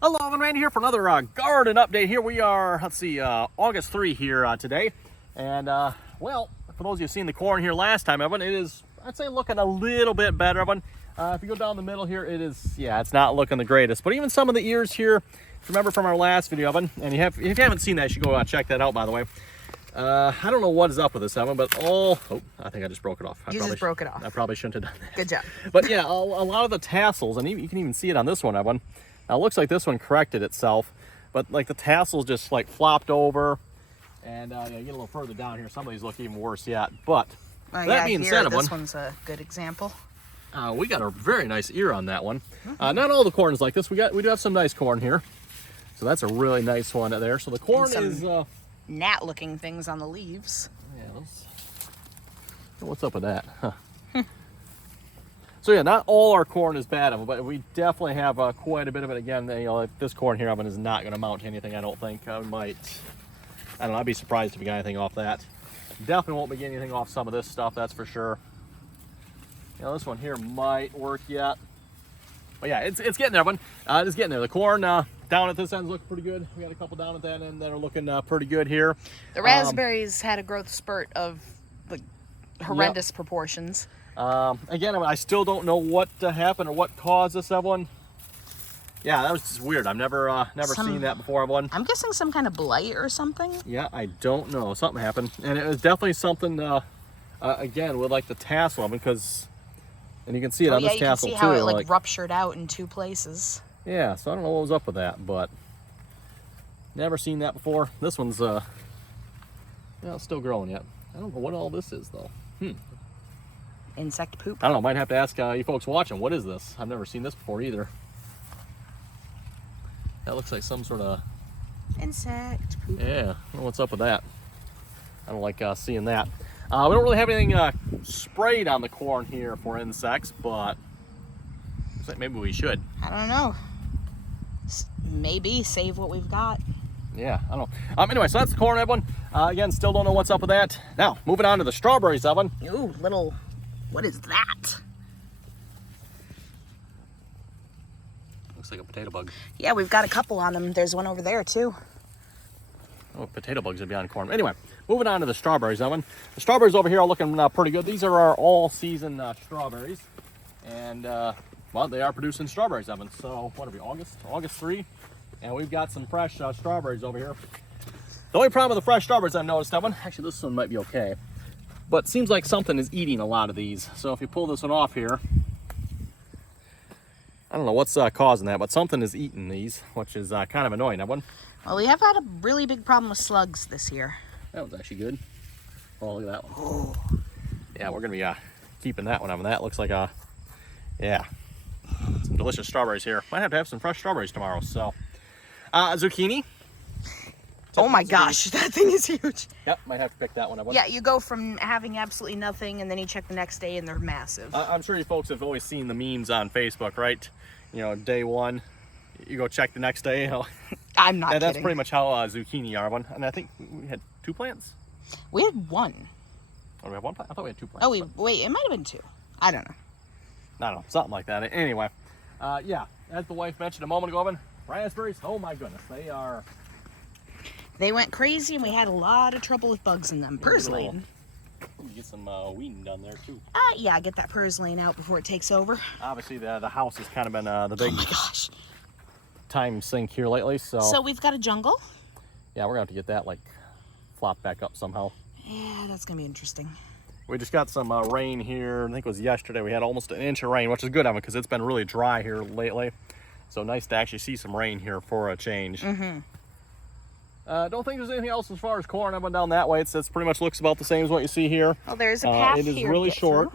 Hello, Alvin Randy here for another garden update. Here we are, let's see, August 3 here today. And, well, for those of you who've seen the corn here last time, Evan, it is, I'd say, looking a little bit better, Evan. If you go down the middle here, it is, yeah, it's not looking the greatest. But even some of the ears here, if you remember from our last video, Evan, and if you haven't seen that, you should go check that out, by the way. I don't know what is up with this, Evan, but oh, I think I just broke it off. You just broke it off. I probably shouldn't have done that. Good job. But yeah, a lot of the tassels, and you can even see it on this one, Evan. Now it looks like this one corrected itself, but like the tassels just like flopped over. And yeah, get a little further down here. Some of these look even worse yet. But that being said, this one's a good example. We got a very nice ear on that one. Not all the corn is like this. We do have some nice corn here. So that's a really nice one there. So the corn is gnat-looking things on the leaves. Yeah, what's up with that? Huh. So yeah, not all our corn is bad, but we definitely have quite a bit of it. Again, you know, like this corn here, Evan, is not going to mount to anything. I don't think. I don't know. I'd be surprised if we got anything off that. Definitely won't be getting anything off some of this stuff. That's for sure. You know, this one here might work yet. But yeah, it's getting there, Evan. It's getting there. The corn down at this end is looking pretty good. We got a couple down at that end that are looking pretty good here. The raspberries had a growth spurt of like horrendous proportions. Again, I still don't know what happened or what caused this, Evelyn. Yeah, that was just weird. I've never seen that before, Evelyn. I'm guessing some kind of blight or something. Yeah, I don't know. Something happened, and it was definitely something. Again, with like the tassel, Evan, because, and you can see it on this tassel too. You can see how it like ruptured out in two places. Yeah, so I don't know what was up with that, but never seen that before. This one's yeah, it's still growing yet. I don't know what all this is though. Insect poop. I don't know. Might have to ask you folks watching. What is this? I've never seen this before either. That looks like some sort of insect poop. Yeah, I don't know what's up with that. I don't like seeing that. We don't really have anything sprayed on the corn here for insects, but looks like maybe we should. I don't know. Maybe save what we've got. Yeah, I don't know. Anyway, so that's the corn, Evan. Again, still don't know what's up with that. Now, moving on to the strawberries, Evan. Ooh, little. What is that? Looks like a potato bug. Yeah, we've got a couple on them. There's one over there, too. Oh, potato bugs would be on corn. Anyway, moving on to the strawberries, Evan. The strawberries over here are looking pretty good. These are our all-season strawberries. And, well, they are producing strawberries, Evan. So, what are we, August 3? And we've got some fresh strawberries over here. The only problem with the fresh strawberries I've noticed, Evan, actually this one might be okay, but it seems like something is eating a lot of these. So if you pull this one off here, I don't know what's causing that, but something is eating these, which is kind of annoying, Evan. Well, we have had a really big problem with slugs this year. That was actually good. Oh, look at that one. Oh. Yeah, we're going to be keeping that one, Evan. That looks like yeah, some delicious strawberries here. Might have to have some fresh strawberries tomorrow, so. Zucchini. Oh my gosh, that thing is huge. Yep, might have to pick that one up. Yeah, you go from having absolutely nothing and then you check the next day and they're massive. I'm sure you folks have always seen the memes on Facebook, right? You know, day one, you go check the next day. You know. I'm not kidding. That's pretty much how zucchini are. And I think we had 2 plants. We had 1. Oh, we have 1 plant? I thought we had 2 plants. Oh, wait, it might have been 2. I don't know. I don't know, something like that. Anyway, yeah, as the wife mentioned a moment ago, Evan, raspberries, oh my goodness, they went crazy and we had a lot of trouble with bugs in them. Purslane. You get some weeding done there too. Yeah, get that purslane out before it takes over. Obviously the house has kind of been the big oh my gosh. time sink here lately. So we've got a jungle. Yeah, we're gonna have to get that like flopped back up somehow. Yeah, that's gonna be interesting. We just got some rain here. I think it was yesterday. We had almost an inch of rain, which is good, Evan, because it's been really dry here lately. So nice to actually see some rain here for a change. Don't think there's anything else as far as corn. I've been down that way. It pretty much looks about the same as what you see here. Oh, there's a path It is here really short.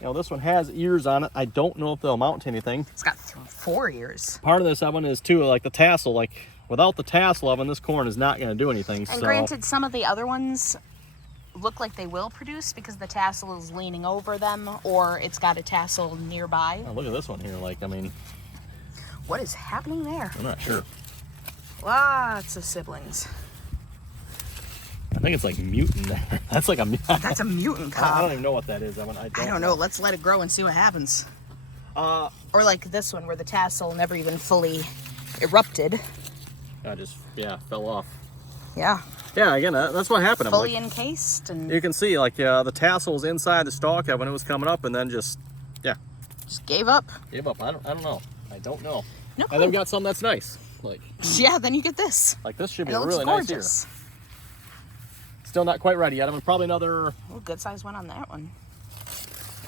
You know, this one has ears on it. I don't know if they'll mount to anything. It's got 4 ears. Part of this, Evan, is too like the tassel. Like without the tassel, Evan, this corn is not going to do anything. And granted, some of the other ones look like they will produce because the tassel is leaning over them or it's got a tassel nearby. Oh, look at this one here. Like, I mean, what is happening there? I'm not sure. Lots of siblings. I think it's like mutant. That's like a. That's a mutant cob. I don't even know what that is, Evan. I don't know. Let's let it grow and see what happens. Or like this one where the tassel never even fully erupted. I just, yeah, fell off. Yeah. Yeah, again, that's what happened. Fully encased, and you can see, like, the tassel was inside the stalk when it was coming up, and then just, yeah. Just gave up. Gave up. I don't know. I don't know. No clue. And then we got something that's nice. Like, yeah, then you get this. Like, this should be and a it really looks nice ear. gorgeous. Still not quite ready yet. I'm probably another... Oh, good size one on that one.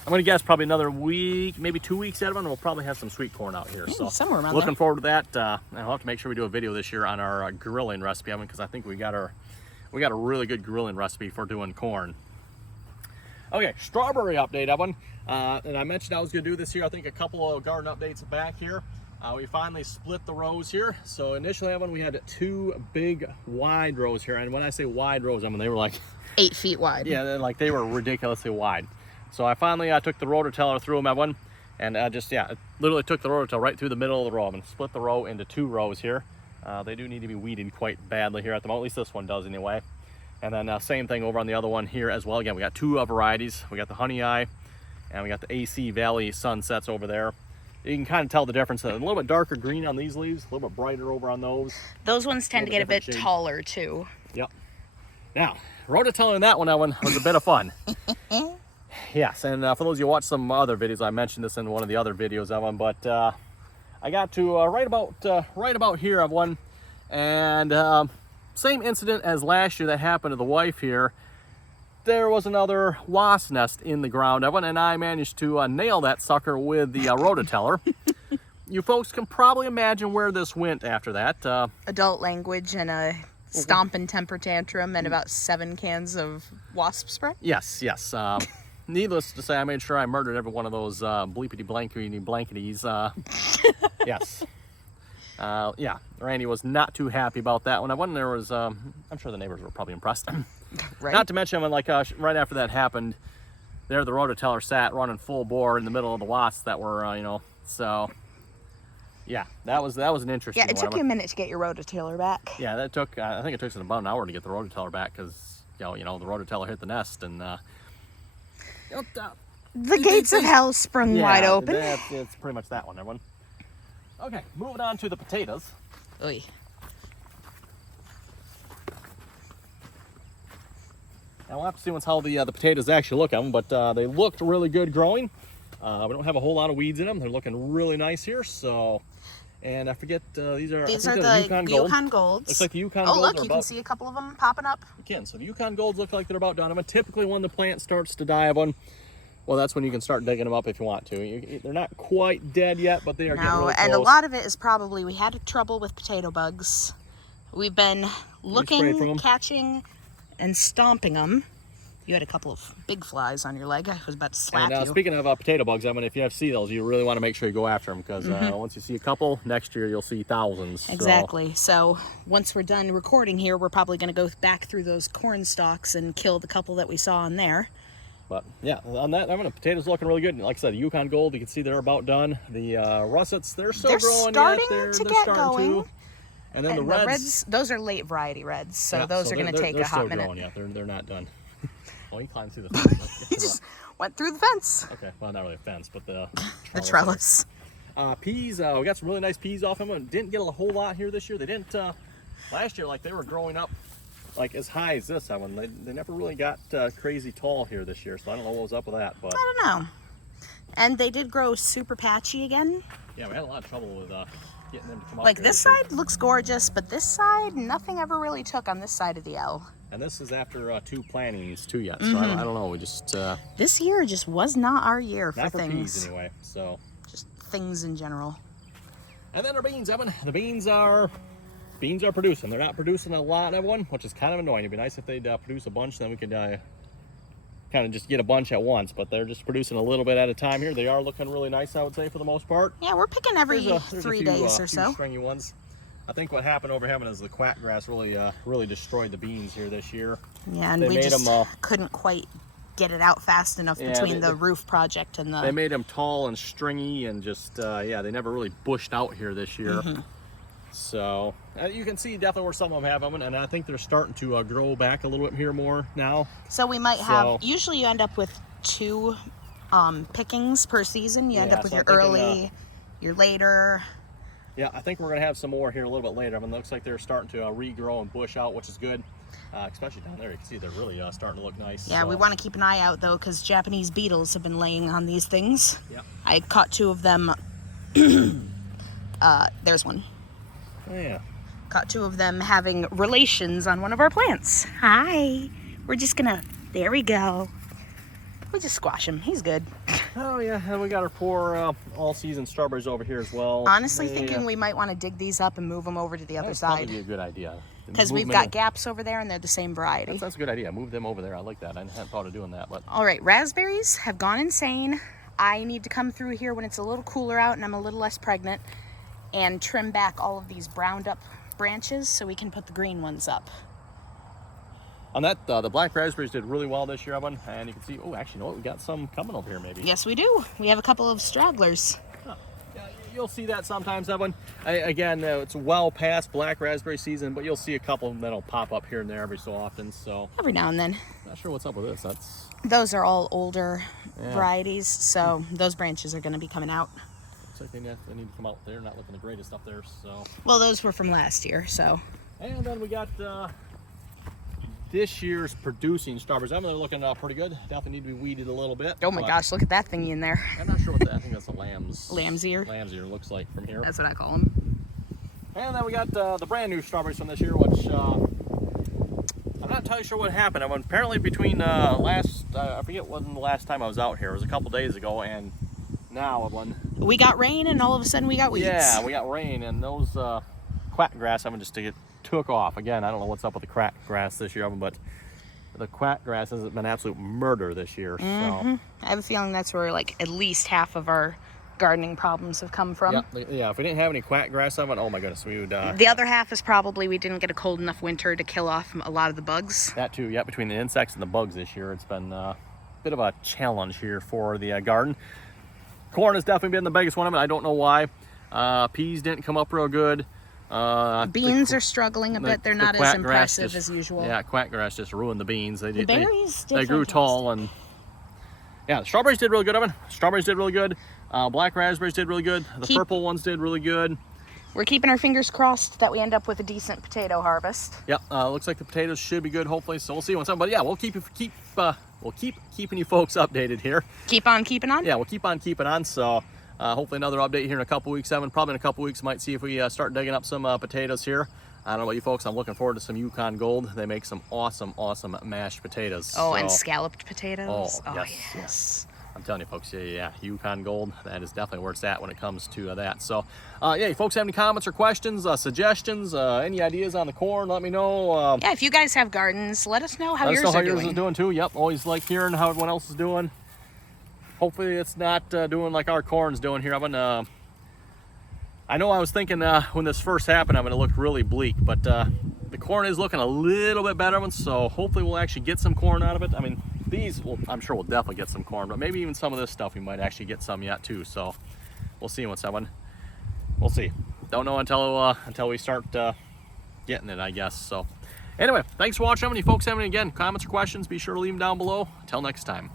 I'm going to guess probably another week, maybe 2 weeks out of it, and we'll probably have some sweet corn out here. So somewhere around looking there. forward to that. And I'll have to make sure we do a video this year on our grilling recipe, because I think we got a really good grilling recipe for doing corn. Okay, strawberry update, Evan. And I mentioned I was going to do this here, I think a couple of garden updates back here. We finally split the rows here. So initially, Evan, we had 2 big wide rows here. And when I say wide rows, I mean, they were like 8 feet wide. Yeah, like they were ridiculously wide. So I finally took the rototiller through them, Evan, and literally took the rototiller right through the middle of the row and split the row into 2 rows here. They do need to be weeded quite badly here at the moment, at least this one does anyway. And then same thing over on the other one here as well. Again, we got 2 varieties. We got the Honey Eye, and we got the AC Valley Sunsets over there. You can kind of tell the difference. A little bit darker green on these leaves, a little bit brighter over on those. Those ones tend to get a bit taller too. Yep. Now, rototilling that one was a bit of fun. Yes, and for those of you who watch some other videos, I mentioned this in one of the other videos of one, but I got to right about here of one, and same incident as last year that happened to the wife here. There was another wasp nest in the ground, Evan, and I managed to nail that sucker with the rototiller. You folks can probably imagine where this went after that. Adult language and a stomping temper tantrum and about 7 cans of wasp spray. Yes. Needless to say, I made sure I murdered every one of those bleepity blanketies. Yes. Yeah, Randy was not too happy about that one. I'm sure the neighbors were probably impressed. Right. Not to mention, right after that happened, there the rototiller sat running full bore in the middle of the wasps that were, so yeah, that was an interesting one. Yeah, it took you a minute to get your rototiller back. Yeah, that took, I think it took us about an hour to get the rototiller back, because, the rototiller hit the nest, and the gates of hell sprung wide open. It's pretty much that one, everyone. Okay, moving on to the potatoes. Oy. Now we'll have to see how the potatoes actually look on them, but they looked really good growing. We don't have a whole lot of weeds in them. They're looking really nice here. So, and I forget these are the Yukon Golds. Looks like the Yukon Golds. Oh, look, you can see a couple of them popping up. You can. So the Yukon Golds look like they're about done. Typically, when the plant starts to die, well, that's when you can start digging them up if you want to. They're not quite dead yet, but they are getting really close. And a lot of it is probably we had trouble with potato bugs. We've been looking, catching, and stomping them. You had a couple of big flies on your leg. I was about to slap you. Speaking of potato bugs, if you see those, you really want to make sure you go after them, because once you see a couple, next year you'll see thousands. Exactly. So once we're done recording here, we're probably going to go back through those corn stalks and kill the couple that we saw in there. But yeah, on that, the potatoes looking really good. And like I said, the Yukon Gold, you can see they're about done. The russets, they're still growing yet. They're starting going. And then the reds, those are late variety reds, so those are going to take a hot minute. Growing yet. They're not done. Oh, he climbed through the fence. He just went through the fence. Okay, well, not really a fence, but the trellis. Peas, we got some really nice peas off them. Didn't get a whole lot here this year. They didn't, last year, they were growing up as high as this one. They never really got crazy tall here this year, so I don't know what was up with that. But I don't know. And they did grow super patchy again. Yeah, we had a lot of trouble with getting them to come up. Like this side looks gorgeous, but this side, nothing ever really took on this side of the L. And this is after 2 plantings too yet, so I don't know. We just this year just was not our year for not for things. Peas anyway. So just things in general. And then our beans, Evan. The beans are producing. They're not producing a lot, everyone, which is kind of annoying. It'd be nice if they'd produce a bunch, then we could kind of just get a bunch at once. But they're just producing a little bit at a time here. They are looking really nice, I would say, for the most part. Yeah, we're picking every there's 3 days or so. Stringy ones. I think what happened over here is the quack grass really destroyed the beans here this year. Yeah, and we just couldn't quite get it out fast enough between the roof project and the... They made them tall and stringy and just, they never really bushed out here this year. So, you can see definitely where some of them have them, and I think they're starting to grow back a little bit here more now. So we might have... Usually you end up with 2 pickings per season. You end up with so your I'm thinking, early, your later. Yeah, I think we're gonna have some more here a little bit later. I mean, it looks like they're starting to regrow and bush out, which is good. Especially down there, you can see they're really starting to look nice. Yeah, so. we want to keep an eye out though, because Japanese beetles have been laying on these things. Yep. I caught 2 of them. There's one. Oh, yeah. Caught 2 of them having relations on one of our plants. Hi. We're just gonna. There we go. We just squash him. He's good. Oh yeah, and we got our poor all-season strawberries over here as well. Honestly, thinking we might want to dig these up and move them over to the other side. That'd be a good idea. Because we've got gaps over there and they're the same variety. That's a good idea. Move them over there. I like that. I hadn't thought of doing that, but. All right, raspberries have gone insane. I need to come through here when it's a little cooler out and I'm a little less pregnant and trim back all of these browned up branches so we can put the green ones up. On that, the black raspberries did really well this year, Evan, and you can see, oh, actually, you know what? We got some coming over here, maybe. Yes, we do. We have a couple of stragglers. Huh. Yeah, you'll see that sometimes, Evan. Again, it's well past black raspberry season, but you'll see a couple that'll pop up here and there every so often. So every now and then. Not sure what's up with this. Those are all older varieties, so those branches are going to be coming out. Looks like they need to come out. They're not looking the greatest up there. So. Well, those were from last year, so. And then we got. This year's producing strawberries. I mean, they're looking pretty good. Definitely need to be weeded a little bit. Oh my gosh, look at that thingy in there. I'm not sure what that, I think that's a lamb's ear. Lamb's ear looks like from here. That's what I call them. And then we got the brand new strawberries from this year, which I'm not entirely sure what happened. I mean, apparently between I forget when the last time I was out here. It was a couple days ago, and now we got rain, and all of a sudden we got weeds. Yeah, we got rain, and those quack grass, took off. Again, I don't know what's up with the quack grass this year, but the quack grass has been absolute murder this year. So I have a feeling that's where like at least half of our gardening problems have come from. Yeah, if we didn't have any quack grass of it, oh my goodness, we would. The other half is probably we didn't get a cold enough winter to kill off a lot of the bugs. That too, yeah. Between the insects and the bugs this year, it's been a bit of a challenge here for the garden. Corn has definitely been the biggest one of it. I don't know why. Peas didn't come up real good. Beans are struggling a bit. They're not as impressive as usual. Yeah, quack grass just ruined the beans. The berries they grew tall, and yeah, the strawberries did really good, Evan. Strawberries did really good. Black raspberries did really good. The purple ones did really good. We're keeping our fingers crossed that we end up with a decent potato harvest. Yep, looks like the potatoes should be good, hopefully. So we'll see what's up. But yeah, we'll keep keeping you folks updated here. Keep on keeping on. Yeah, we'll keep on keeping on. So. Hopefully another update here in a couple weeks, Evan. Probably in a couple weeks, might see if we start digging up some potatoes here. I don't know about you folks. I'm looking forward to some Yukon Gold. They make some awesome mashed potatoes. Oh, and scalloped potatoes. Oh, yes. I'm telling you, folks, yeah, Yukon Gold. That is definitely where it's at when it comes to that. So, yeah, you folks have any comments or questions, suggestions, any ideas on the corn? Let me know. Yeah, if you guys have gardens, let us know how yours are doing. Yours is doing too. Yep, always like hearing how everyone else is doing. Hopefully it's not doing like our corn's doing here. I know I was thinking when this first happened, it looked really bleak, but the corn is looking a little bit better, so hopefully we'll actually get some corn out of it. I mean, I'm sure we'll definitely get some corn, but maybe even some of this stuff we might actually get some yet too. So we'll see what's happening. We'll see. Don't know until we start getting it, I guess. So anyway, thanks for watching. If you folks have any comments or questions, be sure to leave them down below. Until next time.